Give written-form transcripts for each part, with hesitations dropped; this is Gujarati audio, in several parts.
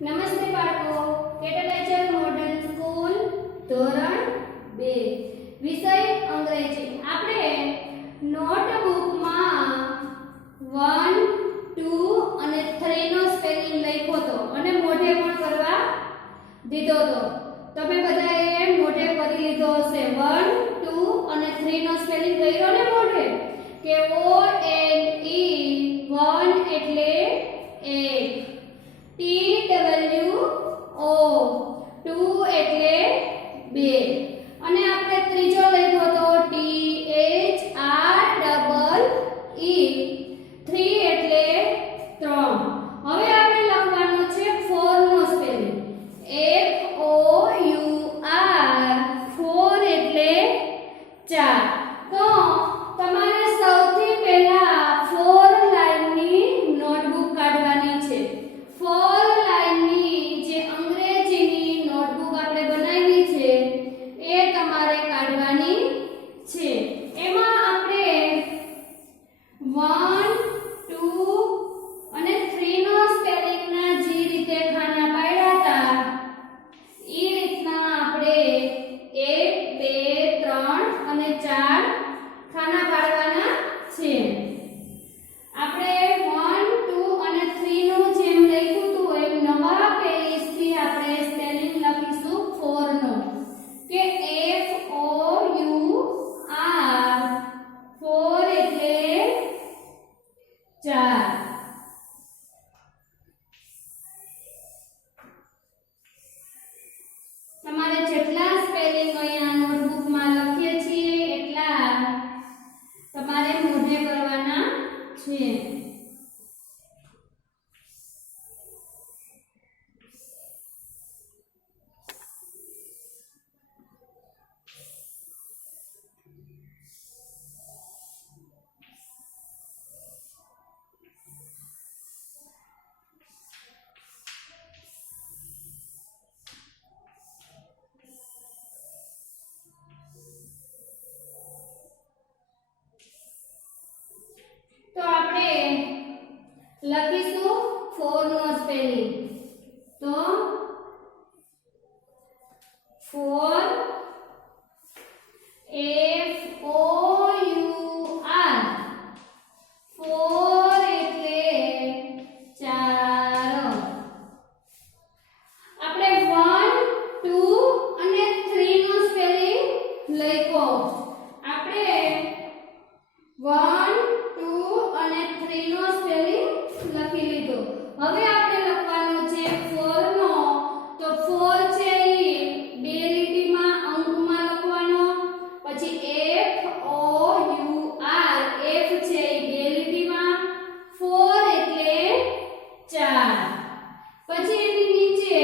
નમસ્તે બાળકો, કેટેલાઇઝર મોડર્ન સ્કૂલ ધોરણ 2 વિષય અંગ્રેજી. આપણે નોટબુકમાં 1, 2 અને 3 નો સ્પેલિંગ લખ્યો તો અને મોઢે પણ કરવા દીધો તો. તમે બધાએ મોઢે કરી લીધો હશે. 1, 2 અને 3 નો સ્પેલિંગ કર્યો ને મોઢે કે O N E 1 એટલે 1, TWO 2 એટલે 2 અને આપણે ત્રીજો લખ્યો તો THREE 3 એટલે 3. હવે આપણે લખવાનું છે 4 નો સ્પેલિંગ FOUR 4 એટલે 4. તો તમારે સૌથી પહેલા 4 લાઈનની નોટબુક કાઢવાની છે. 4 લાઈનની જે અંગ્રેજીની નોટબુક આપણે બનાવી છે એ તમારે કાઢવાની છે. એમાં આપણે 1, 2 અને 3 નો સ્પેલિંગના જે રીતે ખાના પાડ્યા હતા એ રીતના આપણે 1, 2, 3 અને 4 ખાના પાડવાના છે. આપણે 1, 2 અને 3 નું જેમ લખ્યું હતું એમ નવા પેજથી આપણે સ્પેલિંગ લખીશું 4 નો કે FOUR 4 એટલે 4. તમારે જેટલા સ્પેલિંગ અહીંયા નોટબુકમાં લખીએ છીએ એટલા તમારે મોઢે કરવાના છે. તો આપણે લખીશું 4 નો સ્પેલિંગ. તો 4 FOUR 4 એટલે 4. આપણે 1, 2 અને 3 નો સ્પેલિંગ લખ્યો. આપણે 1, 2 અને 3 નો સ્પેલિંગ લખી લીધો. હવે આપણે લખવાનું છે 4 નો. તો 4 છે ઈ બે લીટીમાં અંકમાં લખવાનો. પછી FOUR F છે ઈ બે લીટીમાં. 4 એટલે 4. પછી એની નીચે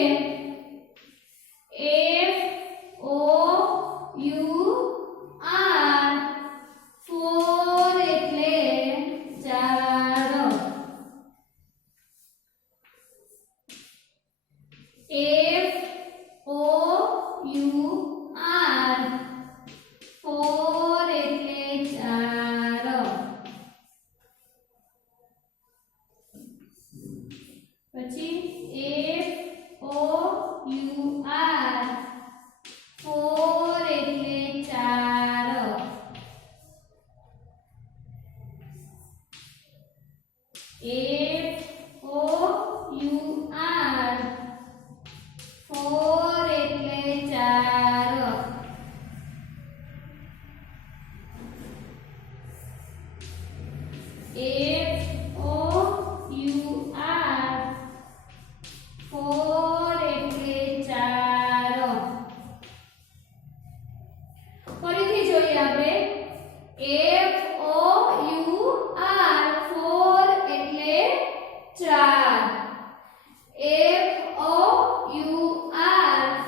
FOUR 4 એટલે 4. FOUR 4 એટલે 4. પછી FOUR 4 એટલે 4. FOUR 4 એટલે 4. FOUR 4 એટલે 4. ફરીથી જોઈએ આપણે FOUR 4 એટલે 4. FOUR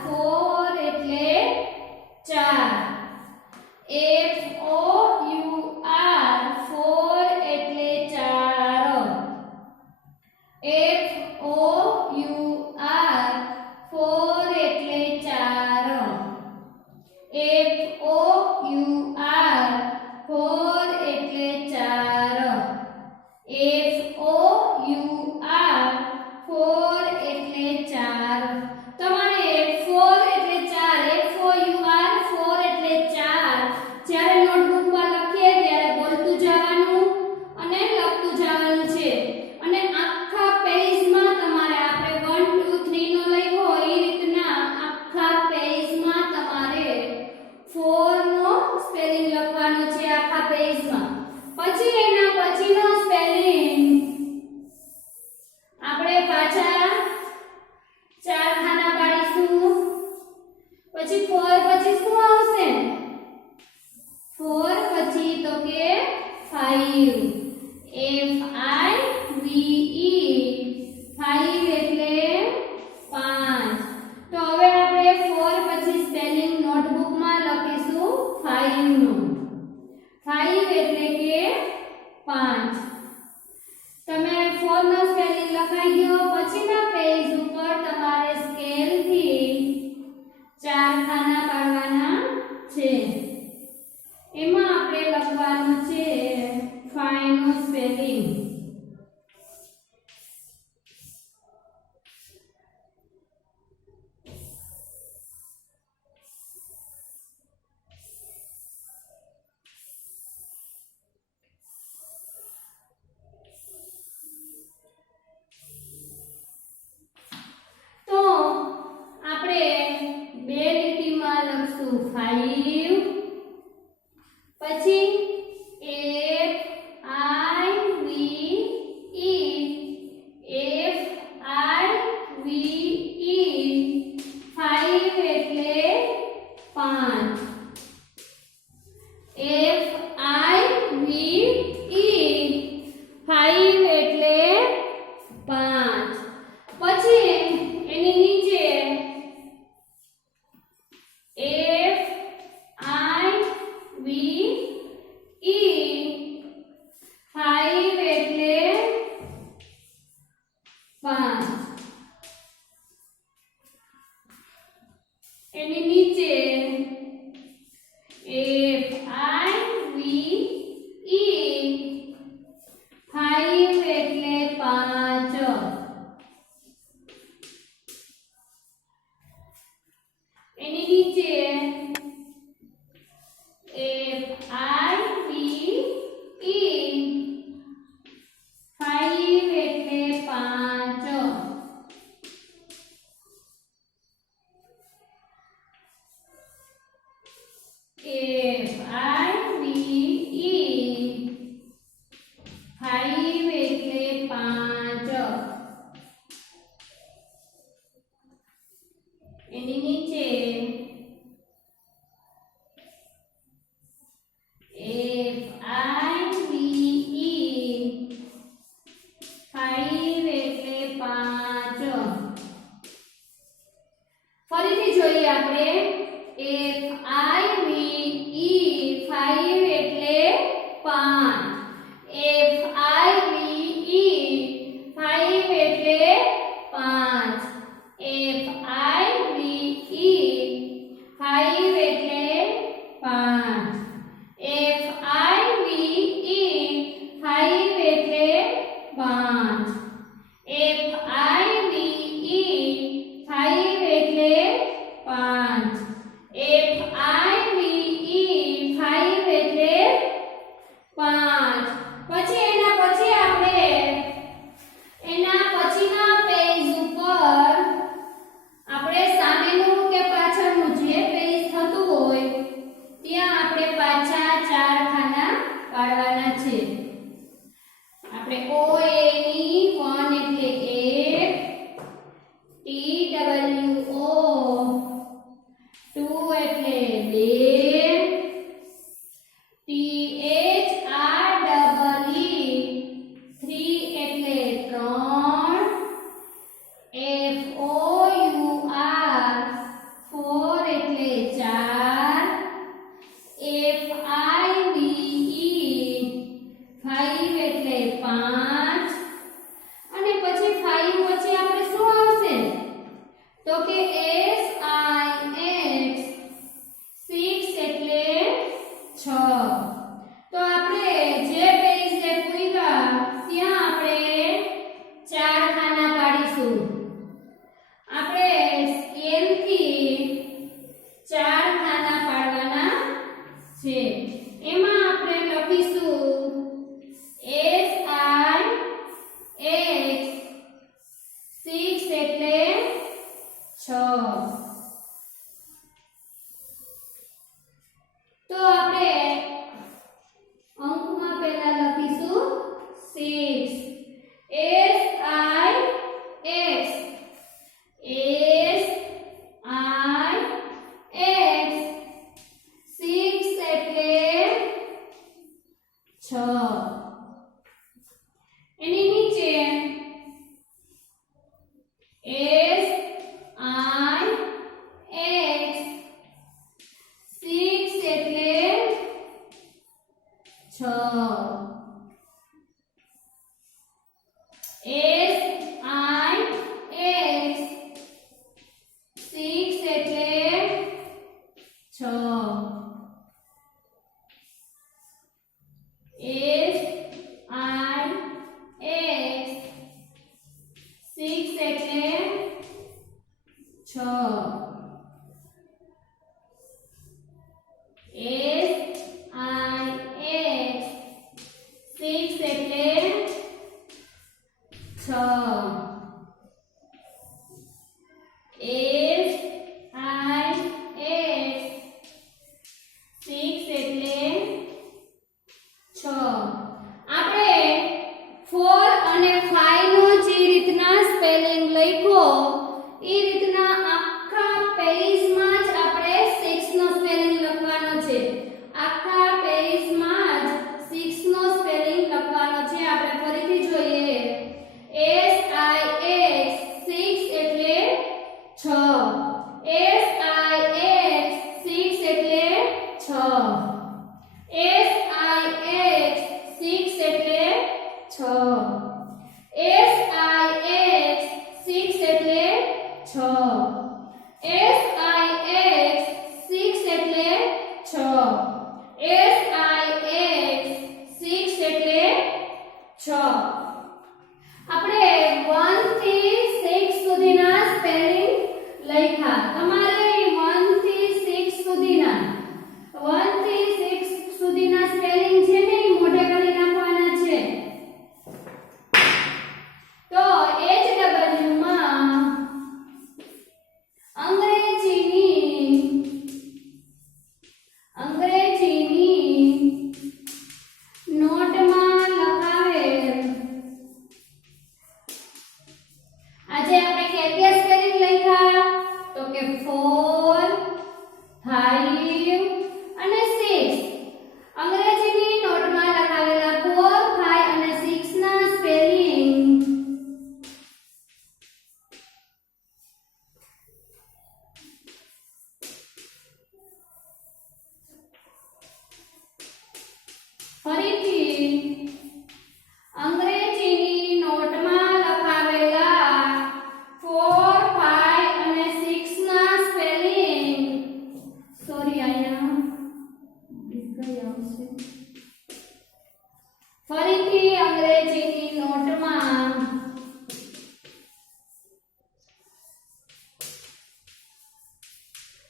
4 એટલે 4. FOUR 4 એટલે 4. FOUR 4 એટલે 4. FOUR 4 એટલે 4. FOUR 4 એટલે 4. 5 પછી F I V E F I V E 5 એટલે 5 F I V E 5 એટલે 5 પછી એની નીચે F I V E 5 એટલે 5 એની નીચે F I V E 5 એટલે 5 એની નીચે F I V E 5 એટલે 5 F I V E 5 એટલે 5 એની નીચે F I V E 5 એટલે 5 ફરીથી જોઈએ આપણે F I V E 5 એટલે 5 F I V E 5 એટલે 5 F I V E 5 એટલે 5 F I V E 5 એટલે 5 F I V E 5 એટલે 5 F I V E 5 એટલે 5 પછી એના પછી આપણે એના પછીના પેજ ઉપર આપણે સામેનું કે પાછળનું જે પેજ થતું હોય ત્યાં આપણે પાછા 4 ખાના પાડવાના છે આપણે O A ની 1 એટલે 1 T W O 2 એટલે 2 T H R E 3 એટલે 3 F O U R 4 એટલે 4 F I V E 5 એટલે 5 અને પછી 5 પછી આપણે શું આવશે તો કે S I X 6 એટલે 6 તો આપણે જે પેજે પૂર્યા ત્યાં આપણે 4 ખાના પાડીશું આપણે સ્કેલ થી 4 ખાના પાડવાના છે એમાં આપણે લખીશું S I X 6 એટલે 6 તો આપણે અંકમાં પહેલા લખીશું 6 S I X S I X 6 એટલે 6 એની નીચે S I X 6 એટલે 6 S I X 6 એટલે 6 S I X 6 એટલે 6 S I X 6 એટલે 6 S I X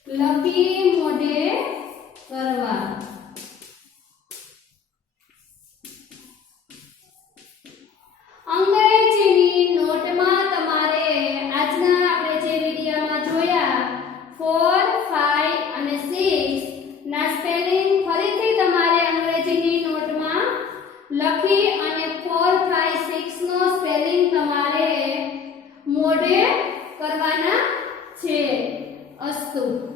લખી મોઢે કરવા. અંગ્રેજીની નોટમાં તમારે આજના આપણે જે વિડિયોમાં જોયા 4, 5 અને 6 ના સ્પેલિંગ ફરીથી તમારે અંગ્રેજીની નોટમાં લખી અને 4, 5, 6 નો સ્પેલિંગ તમારે મોઢે કરવાના છે. અસ્તુ.